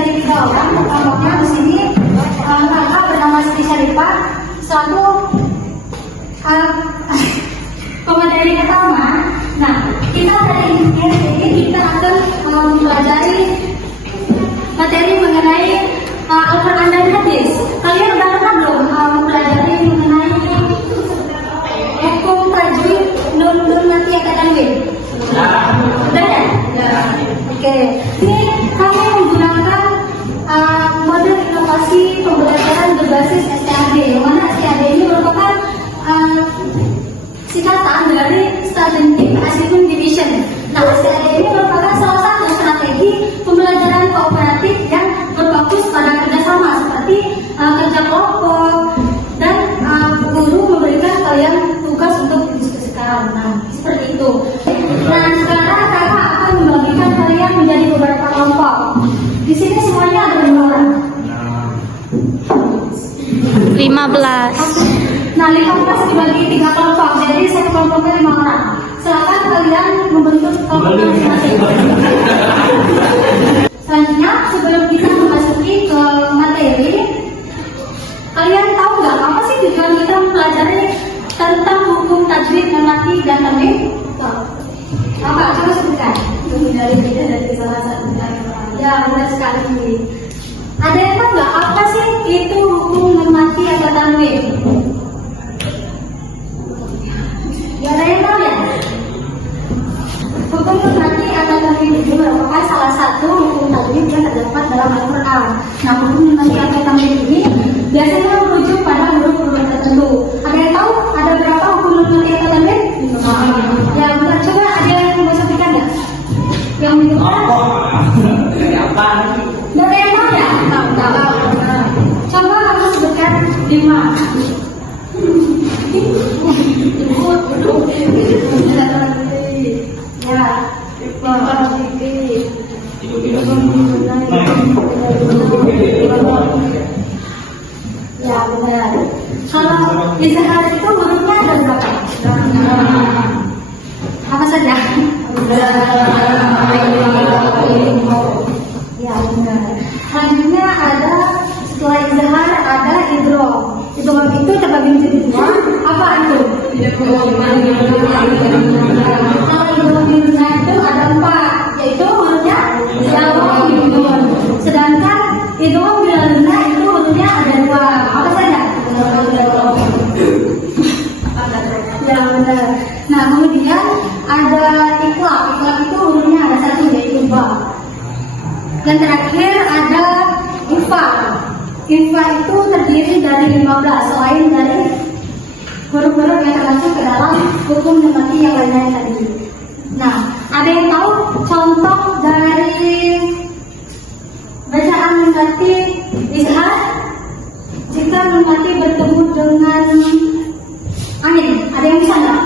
dari 3 orang. Pertamanya di sini kakak bernama Siti Syarifah selaku pemateri pertama. Nah, kita dari ini kita akan mempelajari materi mengenai Al-Quran dan Hadis. Kalian udah pernah belum mempelajari mengenai hukum tajwid nun mati kata tanwin? Udah ya? Oke. Ini kami menggunakan model inovasi pembelajaran berbasis STAD. Yang mana STAD ini merupakan singkatan dari Strategic Assessment Division. Nah, STAD ini merupakan salah satu strategi pembelajaran kooperatif yang berfokus pada kerjasama seperti kerja kelompok dan guru memberikan kalian tugas untuk didiskusikan. Nah, seperti itu. Nah, sekarang kakak akan membagikan kalian menjadi beberapa kelompok. Di sini semuanya ada 5 orang. 15. Nah, 15 dibagi 3 kelompok. Jadi satu kelompoknya 5 orang. Silakan kalian membentuk kelompok masing-masing. Selanjutnya, sebelum kita memasuki ke materi, kalian tahu nggak apa sih tujuan kita mempelajari tentang hukum tajwid, mati dan tanwin? Apa? Coba sebutkan. Menghindari beda dari salah satu ya, benar sekali. Ada yang tahu nggak apa sih itu hukum mati atau tanwin? Ya, ada yang tahu ya? Hukum mati atau tanwin itu merupakan salah satu hukum tajwid yang terdapat dalam Al-Quran. Nah, hukum mati atau tanwin ini biasanya merujuk pada huruf-huruf tertentu. Ada yang tahu ada berapa hukum mati atau tanwin? Ya, benar. Coba ada yang mau sampaikan nggak? Yang menunjukkan? Nggak ada yang tahu ya? Tahu. Coba kamu sebutkan 5. Ya, ya benar. Kalau izhar itu hurufnya ada berapa? Apa saja? Ya benar. Selanjutnya ada setelah izhar ada idgham. Idgham itu terbagi menjadi 2. Apa itu? Kalau idgham itu ada 4, yaitu hurufnya jawab idgham. Sedangkan idgham bila lunak itu hurufnya ada 2. Apa saja? Ya benar. Nah, kemudian ada iqlab. Iqlab itu hurufnya ada 1, yaitu ba. Dan terakhir ada ifa. Ifa itu terdiri dari 15 selain dari huruf-huruf yang termasuk ke dalam hukum mati yang lainnya tadi. Nah, ada yang tahu contoh dari bacaan mati izhar jika mati bertemu dengan angin? Ada yang bisa nggak?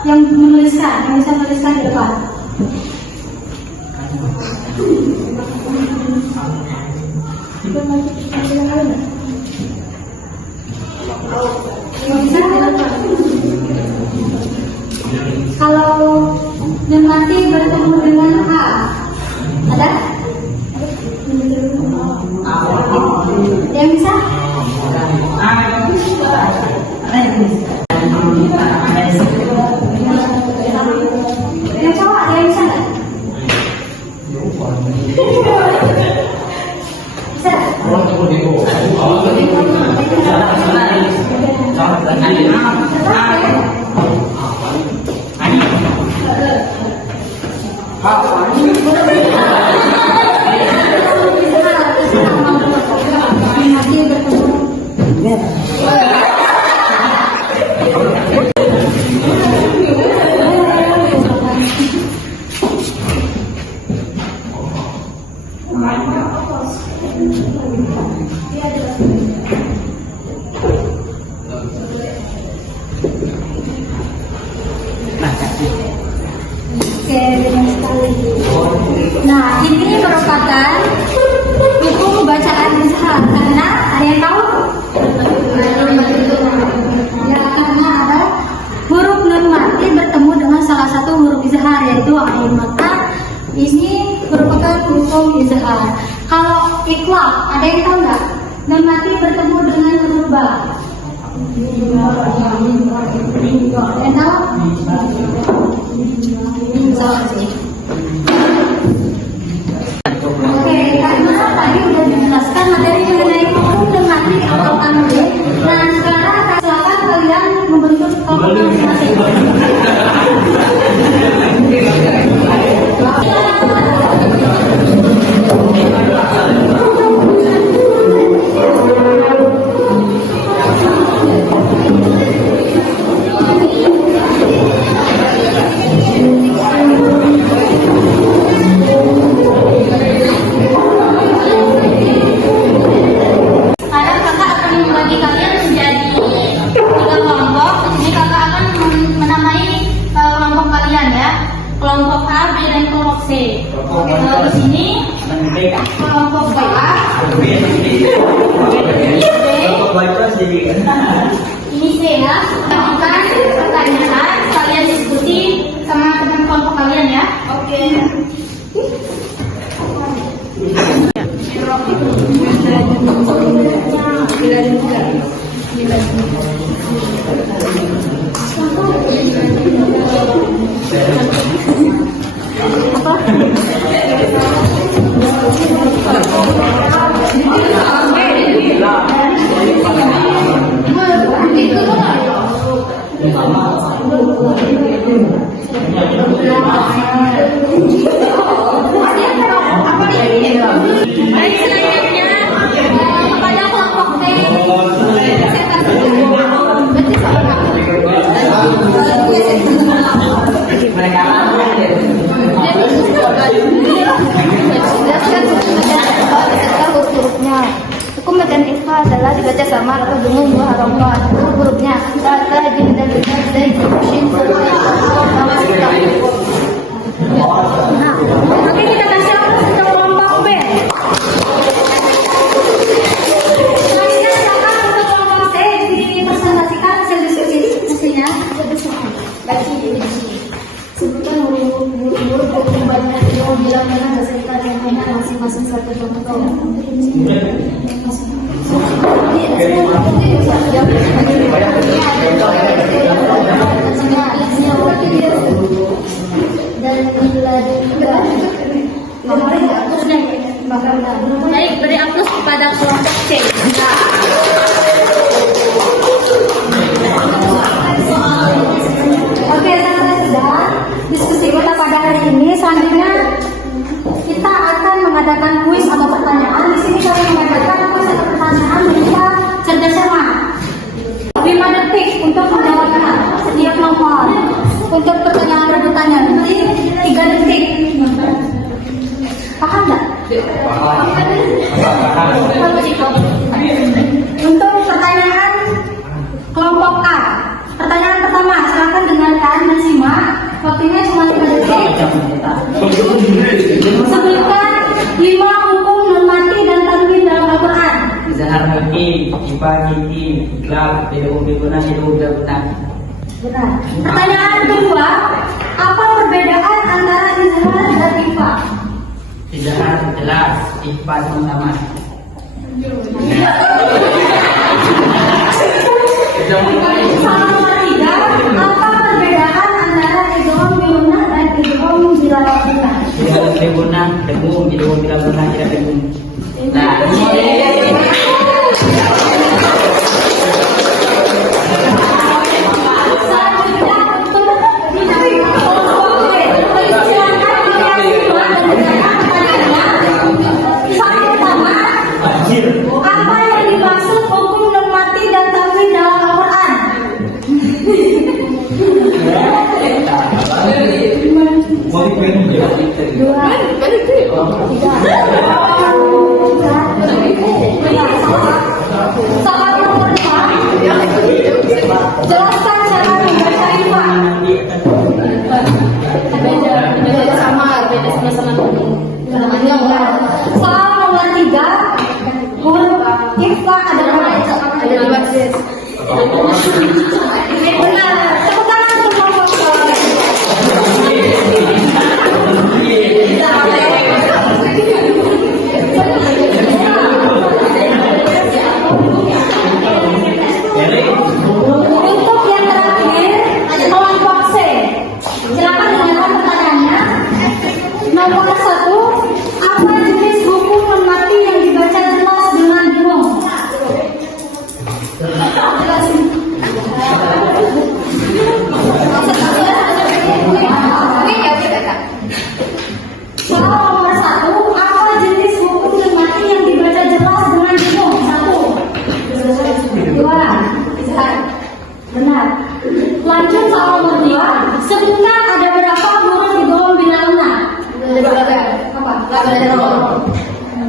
Yang menuliskan, yang bisa menuliskan di depan. Kalau mati bertemu dengan A, ada? Yang bisa? Yang cowok ada yang bisa nggak? Bisa? Nah, ini merupakan hukum bacaan izhar karena ada yang tahu? Ya, karena ada huruf nun mati bertemu dengan salah satu huruf izhar yaitu ain, maka ini merupakan hukum hukum izhar. Kalau ikhlas, ada yang tahu nggak? Nun mati bertemu dengan huruf ba. Enak? Salah sih. Oke, karena tadi udah dijelaskan materi mengenai hukum nun mati atau tanwin. Nah, sekarang silakan kalian membentuk kelompok masing-masing. Kelompok A, B, dan kelompok C. Di sini kelompok A, B, ini C ya. Lakukan pertanyaan, kalian diskusi sama teman kelompok kalian ya. Oke. Baik, selanjutnya kepada kelompok B. Hukum dan ikhfa adalah dibaca sama atau dengan dua harokat. Hurufnya kata, jim, dan zaid, shin, Nah, oke, kita kasih aplaus untuk kelompok B. Selanjutnya silakan untuk kelompok C dipresentasikan hasil diskusi hasilnya. Bagi ini sebutkan huruf-huruf hukum banyak yang bilang dengan hasilkan yang hanya masing-masing satu contoh. Baik, beri aplaus kepada kelompok C. Oke, sudah diskusi kita pada hari ini. Selanjutnya kita akan mengadakan kuis atau pertanyaan. Di sini kami mengadakan kuis atau pertanyaan berupa cerdas cermat. 5 detik untuk menjawabnya setiap nomor. Untuk pertanyaan rebutannya nanti 3 detik. Paham nggak? Untuk pertanyaan kelompok A, pertanyaan pertama, silakan dengarkan dan simak. Waktunya cuma 5 detik. Sebutkan 5 hukum nun mati dan tanwin dalam Al-Quran. Izhar hakim, ifa hakim, iklab, tidak berguna, tidak berguna. Benar. Pertanyaan kedua, apa perbedaan antara izhar dan ikhfa? Izhar jelas, ifa sama-sama. Sama nomor 3, apa perbedaan antara idgham bilgunah dan idgham bila gunnah? Tidak berguna, tegung, tidak berguna, tidak tegung. Nah, apa yang dimaksud hukum nun mati dan tanwin dalam Al-Quran? Soal nomor 5, jelaskan cara membaca ikhfa. Soal nomor 3, huruf ikhfa ada berapa? Ada 2. Benar. Tepuk tangan untuk kelompok sekolah. Nomor 1, apa jenis hukuman mati yang dibaca jelas dengan dengung? Soal nomor 1, apa jenis hukuman mati yang dibaca jelas dengan dengung? 1, 2, 3. Benar. Lanjut soal nomor 2, sebutkan ada berapa burung di bawah binatang.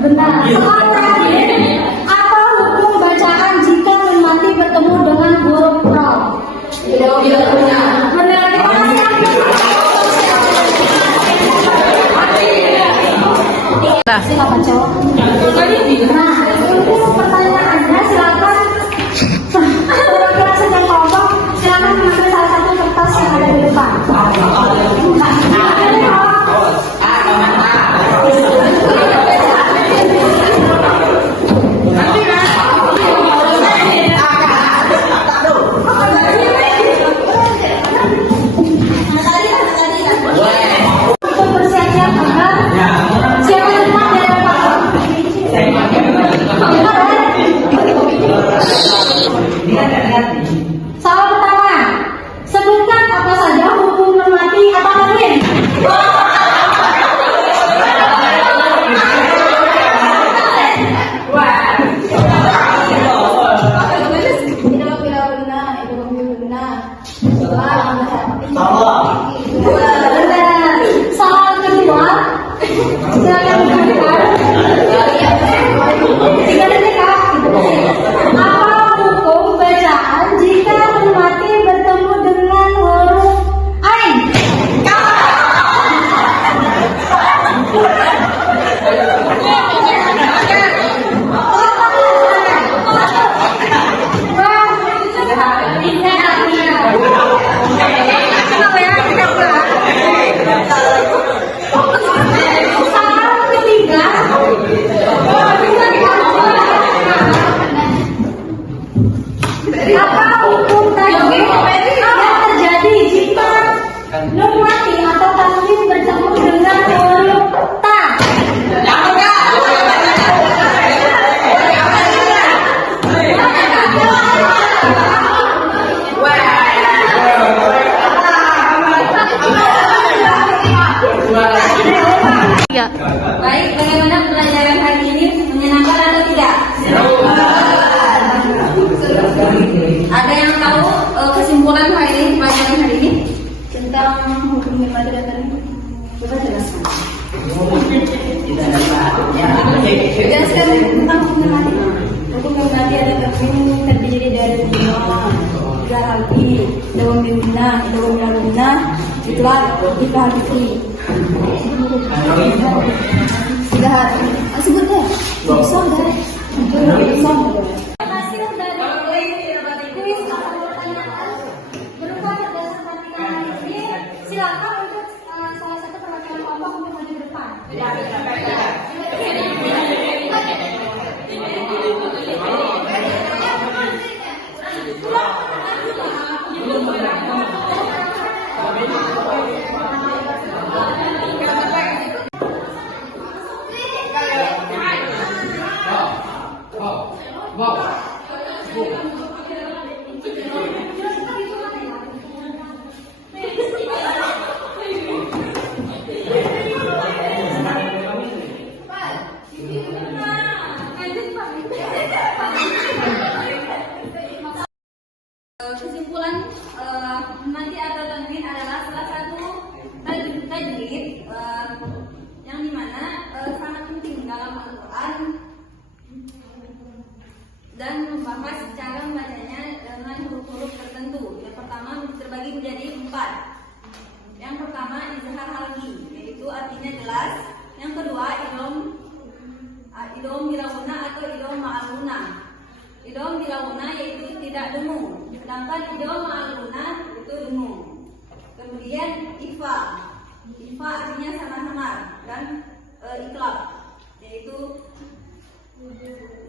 Benar. Soal terakhir, apa hukum bacaan jika mati bertemu dengan huruf ra? Benar. Terima kasih. Silakan jawab. Nah, untuk pertanyaan Anda silakan. Perwakilan sedang kelompok silakan mengambil salah satu kertas yang ada di depan. Bersiap-siap agar siapa cepat dari depan. Soal pertama, sebutkan apa saja hukuman mati atau kawin. Benar. Soal kedua, silakan dibuka. 3 detik, Kak. Apa hukum bacaan jika mati bertemu dengan huruf ain? Soal ketiga, apa hukum tajwid yang terjadi jika nun mati atau tanwin bertemu dengan huruf ta? Tiga. Baik, bagaimana pelajaran hari ini? Menyenangkan atau tidak? Ada yang tahu kesimpulan hari ini, pelajaran hari ini tentang hukum mati dan tanwin? Coba jelaskan. Jelaskan tentang hukum mati. Hukum mati ada tanwin terdiri dari 3 hati, daun bina, daun laluna, iklan, tiga hati. 3 hati. Sebut deh. Bisa deh. Bisa. Hasil dari kuis atau pertanyaan berupa berdasarkan hari ini, silakan untuk salah satu perwakilan kelompok untuk maju ke depan. Kesimpulan mati atau tanwin adalah salah satu tajwid yang dimana sangat penting dalam Al-Quran dan membahas cara membacanya dengan huruf-huruf tertentu. Yang pertama terbagi menjadi 4. Yang pertama izhar halqi, yaitu artinya jelas. Yang kedua idgham bilaguna atau idgham ma'aluna. Idgham bilaguna yaitu tidak dengung, sedangkan idgham ma'aluna itu dengung. Kemudian ikhfa artinya samar-samar, dan iklab yaitu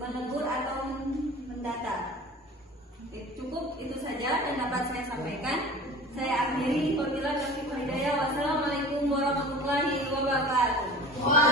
menegur atau mendata. Cukup itu saja yang dapat saya sampaikan. Saya akhiri. Wabillahi taufiq wal hidayah. Wassalamualaikum warahmatullahi wabarakatuh. Waalaikumsalam.